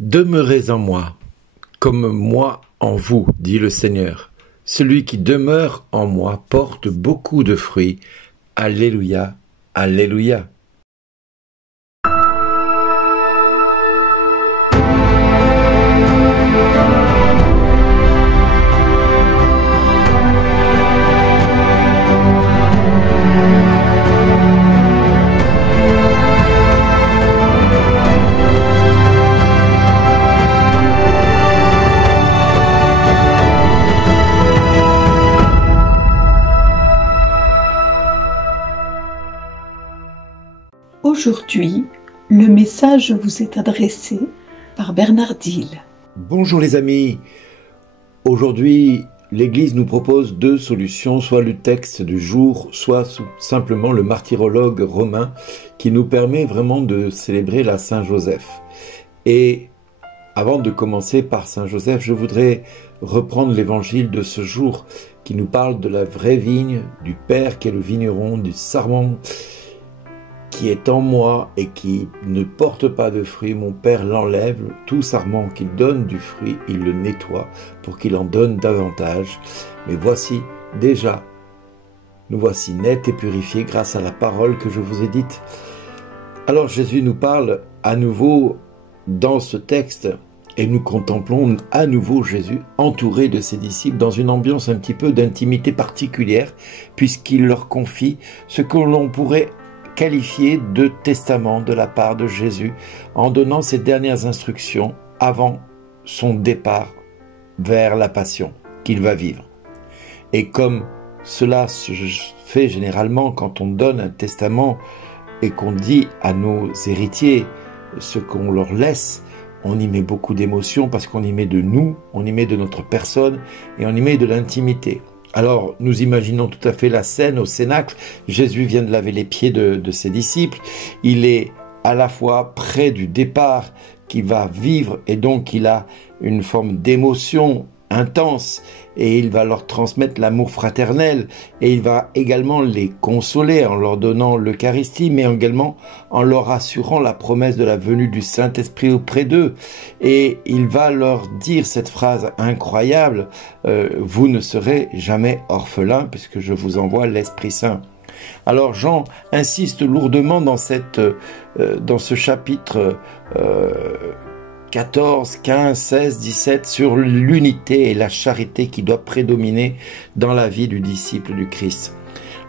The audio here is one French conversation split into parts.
Demeurez en moi, comme moi en vous, dit le Seigneur. Celui qui demeure en moi porte beaucoup de fruits. Alléluia, alléluia. Aujourd'hui, le message vous est adressé par Bernard Dille. Bonjour les amis. Aujourd'hui, l'Église nous propose deux solutions, soit le texte du jour, soit simplement le martyrologue romain qui nous permet vraiment de célébrer la Saint-Joseph. Et avant de commencer par Saint-Joseph, je voudrais reprendre l'évangile de ce jour qui nous parle de la vraie vigne, du Père qui est le vigneron, du sarment qui est en moi et qui ne porte pas de fruits, mon Père l'enlève, tout sarment qu'il donne du fruit, il le nettoie pour qu'il en donne davantage. Mais voici, déjà, nous voici nets et purifiés grâce à la parole que je vous ai dite. Alors Jésus nous parle à nouveau dans ce texte et nous contemplons à nouveau Jésus entouré de ses disciples dans une ambiance un petit peu d'intimité particulière puisqu'il leur confie ce que l'on pourrait qualifié de testament de la part de Jésus en donnant ses dernières instructions avant son départ vers la passion qu'il va vivre. Et comme cela se fait généralement quand on donne un testament et qu'on dit à nos héritiers ce qu'on leur laisse, on y met beaucoup d'émotions parce qu'on y met de nous, on y met de notre personne et on y met de l'intimité. Alors, nous imaginons tout à fait la scène au Cénacle. Jésus vient de laver les pieds de ses disciples. Il est à la fois près du départ qu'il va vivre et donc il a une forme d'émotion intense et il va leur transmettre l'amour fraternel et il va également les consoler en leur donnant l'Eucharistie mais également en leur assurant la promesse de la venue du Saint-Esprit auprès d'eux et il va leur dire cette phrase incroyable vous ne serez jamais orphelins puisque je vous envoie l'Esprit Saint. Alors Jean insiste lourdement dans ce chapitre 14, 15, 16, 17 sur l'unité et la charité qui doit prédominer dans la vie du disciple du Christ.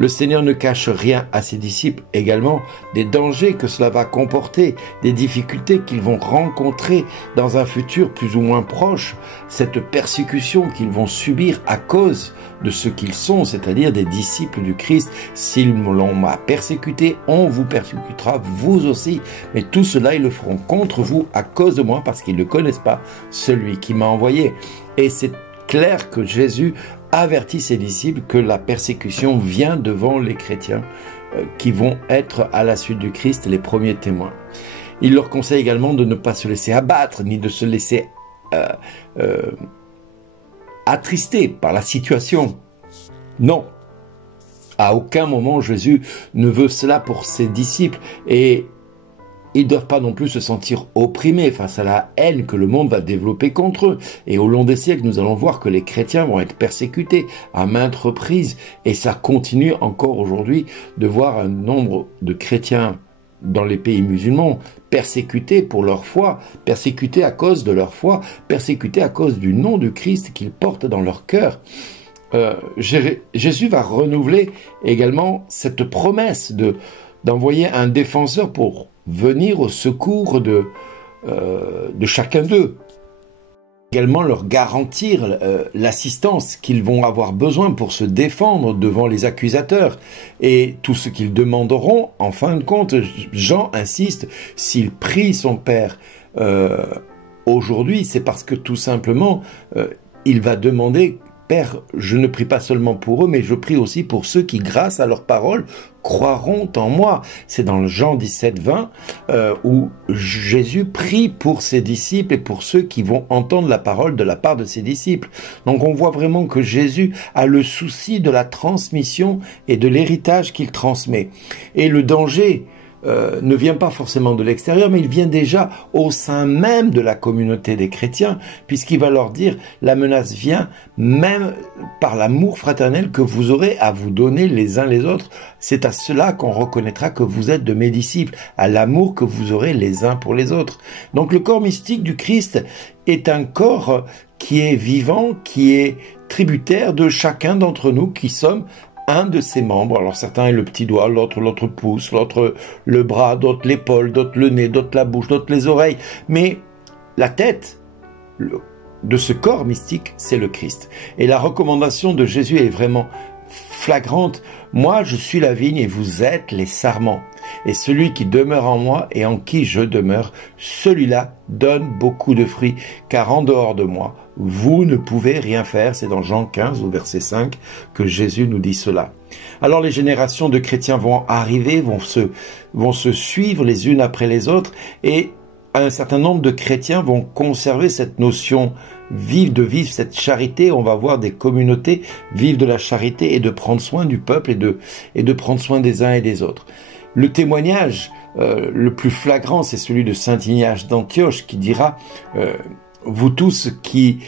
Le Seigneur ne cache rien à ses disciples, également des dangers que cela va comporter, des difficultés qu'ils vont rencontrer dans un futur plus ou moins proche, cette persécution qu'ils vont subir à cause de ce qu'ils sont, c'est-à-dire des disciples du Christ. S'ils l'on m'a persécuté, on vous persécutera vous aussi. Mais tout cela, ils le feront contre vous à cause de moi parce qu'ils ne connaissent pas celui qui m'a envoyé. Et c'est clair que Jésus avertit ses disciples que la persécution vient devant les chrétiens qui vont être à la suite du Christ les premiers témoins. Il leur conseille également de ne pas se laisser abattre ni de se laisser attristé par la situation. Non, à aucun moment Jésus ne veut cela pour ses disciples et ils ne doivent pas non plus se sentir opprimés face à la haine que le monde va développer contre eux. Et au long des siècles, nous allons voir que les chrétiens vont être persécutés à maintes reprises et ça continue encore aujourd'hui de voir un nombre de chrétiens dans les pays musulmans, persécutés pour leur foi, persécutés à cause de leur foi, persécutés à cause du nom du Christ qu'ils portent dans leur cœur. Jésus va renouveler également cette promesse d'envoyer un défenseur pour venir au secours de chacun d'eux. Également leur garantir l'assistance qu'ils vont avoir besoin pour se défendre devant les accusateurs. Et tout ce qu'ils demanderont, en fin de compte, Jean insiste, s'il prie son Père aujourd'hui, c'est parce que tout simplement, il va demander, Père, je ne prie pas seulement pour eux, mais je prie aussi pour ceux qui, grâce à leur parole, croiront en moi. C'est dans Jean 17, 20, où Jésus prie pour ses disciples et pour ceux qui vont entendre la parole de la part de ses disciples. Donc on voit vraiment que Jésus a le souci de la transmission et de l'héritage qu'il transmet. Et le danger ne vient pas forcément de l'extérieur, mais il vient déjà au sein même de la communauté des chrétiens, puisqu'il va leur dire, la menace vient même par l'amour fraternel que vous aurez à vous donner les uns les autres. C'est à cela qu'on reconnaîtra que vous êtes de mes disciples, à l'amour que vous aurez les uns pour les autres. Donc le corps mystique du Christ est un corps qui est vivant, qui est tributaire de chacun d'entre nous qui sommes un de ses membres. Alors certains le petit doigt, l'autre pouce, l'autre le bras, d'autres l'épaule, d'autres le nez, d'autres la bouche, d'autres les oreilles. Mais la tête de ce corps mystique, c'est le Christ. Et la recommandation de Jésus est vraiment flagrante. Moi, je suis la vigne et vous êtes les sarments. Et celui qui demeure en moi et en qui je demeure, celui-là donne beaucoup de fruits, car en dehors de moi, vous ne pouvez rien faire. C'est dans Jean 15 au verset 5 que Jésus nous dit cela. Alors les générations de chrétiens vont arriver, vont se suivre les unes après les autres, et un certain nombre de chrétiens vont conserver cette notion de vivre cette charité. On va voir des communautés vivre de la charité et de prendre soin du peuple et de prendre soin des uns et des autres. Le témoignage le plus flagrant, c'est celui de saint Ignace d'Antioche qui dira vous tous qui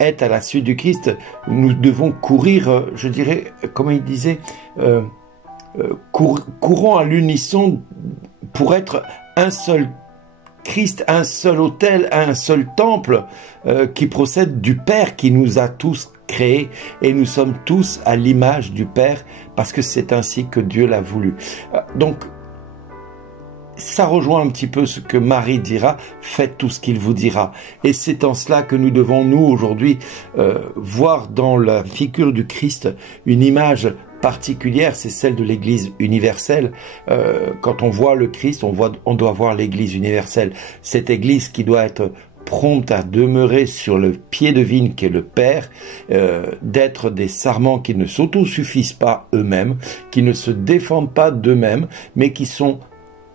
êtes à la suite du Christ, nous devons courir, je dirais, comme il disait, courons à l'unisson pour être un seul Christ, un seul autel, un seul temple qui procède du Père qui nous a tous créés, et nous sommes tous à l'image du Père parce que c'est ainsi que Dieu l'a voulu. Donc, ça rejoint un petit peu ce que Marie dira, faites tout ce qu'il vous dira. Et c'est en cela que nous devons, nous, aujourd'hui, voir dans la figure du Christ une image particulière, c'est celle de l'Église universelle. Quand on voit le Christ, on doit voir l'Église universelle. Cette Église qui doit être prompte à demeurer sur le pied de vigne qu'est le Père, d'être des sarments qui ne s'autosuffisent pas eux-mêmes, qui ne se défendent pas d'eux-mêmes, mais qui sont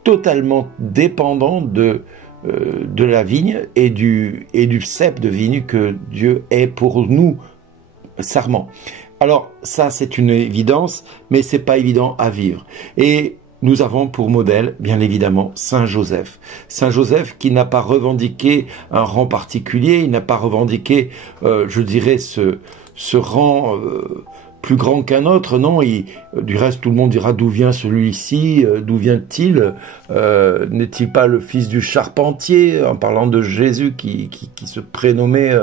totalement dépendants de la vigne et du cep de vigne que Dieu est pour nous, sarments. Alors ça c'est une évidence, mais c'est pas évident à vivre. Et nous avons pour modèle, bien évidemment, Saint Joseph. Saint Joseph qui n'a pas revendiqué un rang particulier, il n'a pas revendiqué, je dirais, ce rang plus grand qu'un autre, non. Du reste, tout le monde dira d'où vient celui-ci, d'où vient-il, n'est-il pas le fils du charpentier, en parlant de Jésus qui se prénommait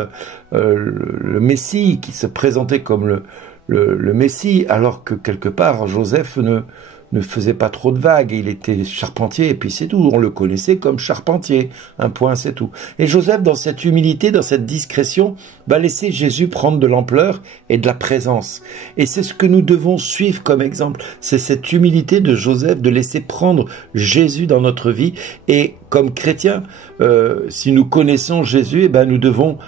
le Messie, qui se présentait comme le Messie, alors que quelque part Joseph ne faisait pas trop de vagues, il était charpentier et puis c'est tout, on le connaissait comme charpentier, un point c'est tout. Et Joseph, dans cette humilité, dans cette discrétion, va laisser Jésus prendre de l'ampleur et de la présence. Et c'est ce que nous devons suivre comme exemple, c'est cette humilité de Joseph de laisser prendre Jésus dans notre vie. Et comme chrétiens, si nous connaissons Jésus, eh ben nous devons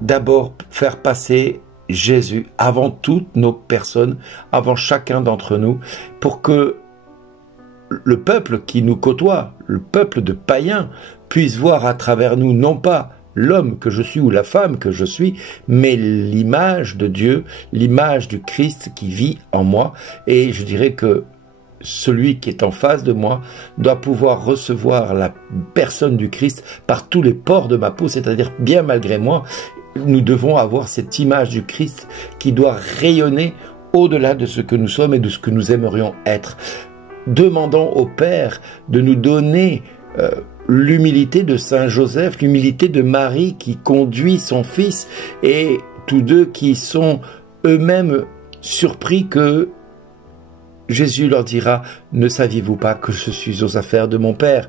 d'abord faire passer Jésus avant toutes nos personnes, avant chacun d'entre nous, pour que le peuple qui nous côtoie, le peuple de païens, puisse voir à travers nous non pas l'homme que je suis ou la femme que je suis, mais l'image de Dieu, l'image du Christ qui vit en moi. Et je dirais que celui qui est en face de moi doit pouvoir recevoir la personne du Christ par tous les pores de ma peau, c'est-à-dire bien malgré moi. Nous devons avoir cette image du Christ qui doit rayonner au-delà de ce que nous sommes et de ce que nous aimerions être. Demandons au Père de nous donner l'humilité de Saint Joseph, l'humilité de Marie qui conduit son fils, et tous deux qui sont eux-mêmes surpris que Jésus leur dira « Ne saviez-vous pas que je suis aux affaires de mon Père ?»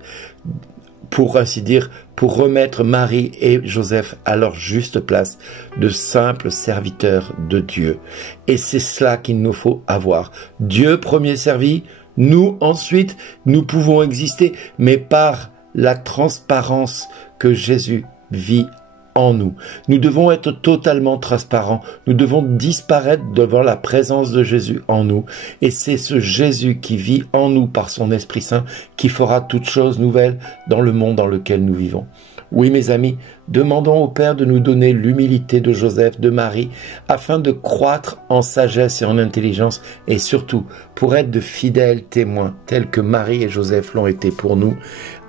pour ainsi dire, pour remettre Marie et Joseph à leur juste place de simples serviteurs de Dieu. Et c'est cela qu'il nous faut avoir. Dieu premier servi, nous ensuite, nous pouvons exister, mais par la transparence que Jésus vit en nous. Nous devons être totalement transparents. Nous devons disparaître devant la présence de Jésus en nous. Et c'est ce Jésus qui vit en nous par son Esprit Saint qui fera toutes choses nouvelles dans le monde dans lequel nous vivons. Oui, mes amis, demandons au Père de nous donner l'humilité de Joseph, de Marie, afin de croître en sagesse et en intelligence, et surtout pour être de fidèles témoins, tels que Marie et Joseph l'ont été pour nous,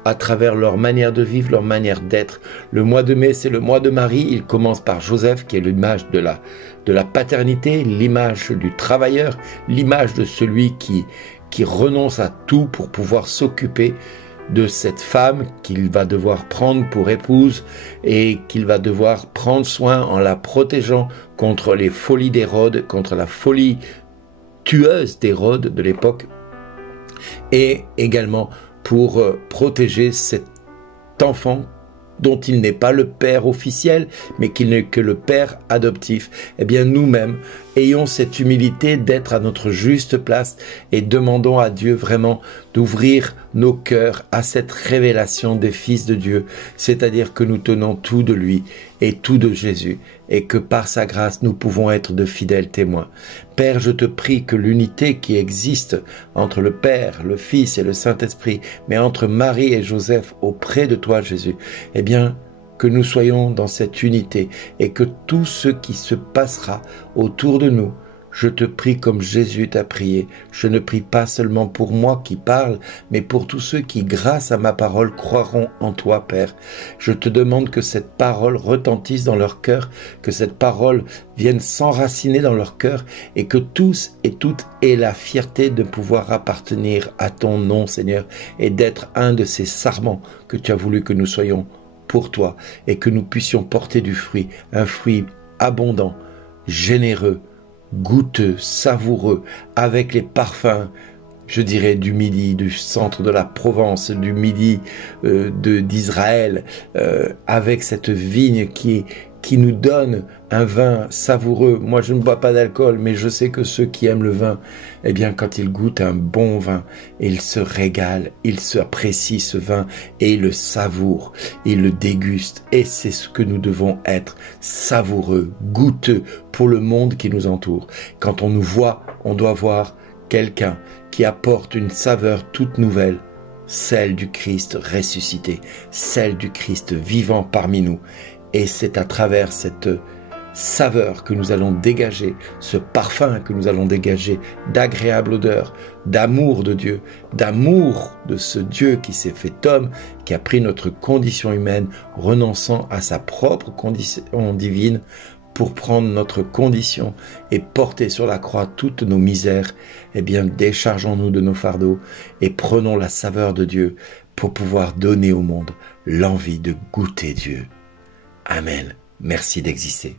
à travers leur manière de vivre, leur manière d'être. Le mois de mai, c'est le mois de Marie. Il commence par Joseph, qui est l'image de la paternité, l'image du travailleur, l'image de celui qui renonce à tout pour pouvoir s'occuper de cette femme qu'il va devoir prendre pour épouse et qu'il va devoir prendre soin en la protégeant contre les folies d'Hérode, contre la folie tueuse d'Hérode de l'époque, et également pour protéger cet enfant dont il n'est pas le père officiel, mais qu'il n'est que le père adoptif. Eh bien, nous-mêmes, ayons cette humilité d'être à notre juste place et demandons à Dieu vraiment d'ouvrir nos cœurs à cette révélation des fils de Dieu, c'est-à-dire que nous tenons tout de lui et tout de Jésus, et que par sa grâce, nous pouvons être de fidèles témoins. Père, je te prie que l'unité qui existe entre le Père, le Fils et le Saint-Esprit, mais entre Marie et Joseph auprès de toi, Jésus, eh bien, que nous soyons dans cette unité et que tout ce qui se passera autour de nous, je te prie comme Jésus t'a prié. Je ne prie pas seulement pour moi qui parle, mais pour tous ceux qui, grâce à ma parole, croiront en toi, Père. Je te demande que cette parole retentisse dans leur cœur, que cette parole vienne s'enraciner dans leur cœur et que tous et toutes aient la fierté de pouvoir appartenir à ton nom, Seigneur, et d'être un de ces sarments que tu as voulu que nous soyons pour toi et que nous puissions porter du fruit, un fruit abondant, généreux, goûteux, savoureux, avec les parfums, je dirais, du Midi, du centre de la Provence, du Midi d'Israël, avec cette vigne qui nous donne un vin savoureux. Moi, je ne bois pas d'alcool, mais je sais que ceux qui aiment le vin, eh bien, quand ils goûtent un bon vin, ils se régalent, ils apprécient ce vin et ils le savourent, ils le dégustent. Et c'est ce que nous devons être, savoureux, goûteux pour le monde qui nous entoure. Quand on nous voit, on doit voir quelqu'un qui apporte une saveur toute nouvelle, celle du Christ ressuscité, celle du Christ vivant parmi nous. Et c'est à travers cette saveur que nous allons dégager, ce parfum que nous allons dégager d'agréable odeur, d'amour de Dieu, d'amour de ce Dieu qui s'est fait homme, qui a pris notre condition humaine, renonçant à sa propre condition divine pour prendre notre condition et porter sur la croix toutes nos misères. Eh bien, déchargeons-nous de nos fardeaux et prenons la saveur de Dieu pour pouvoir donner au monde l'envie de goûter Dieu. Amen. Merci d'exister.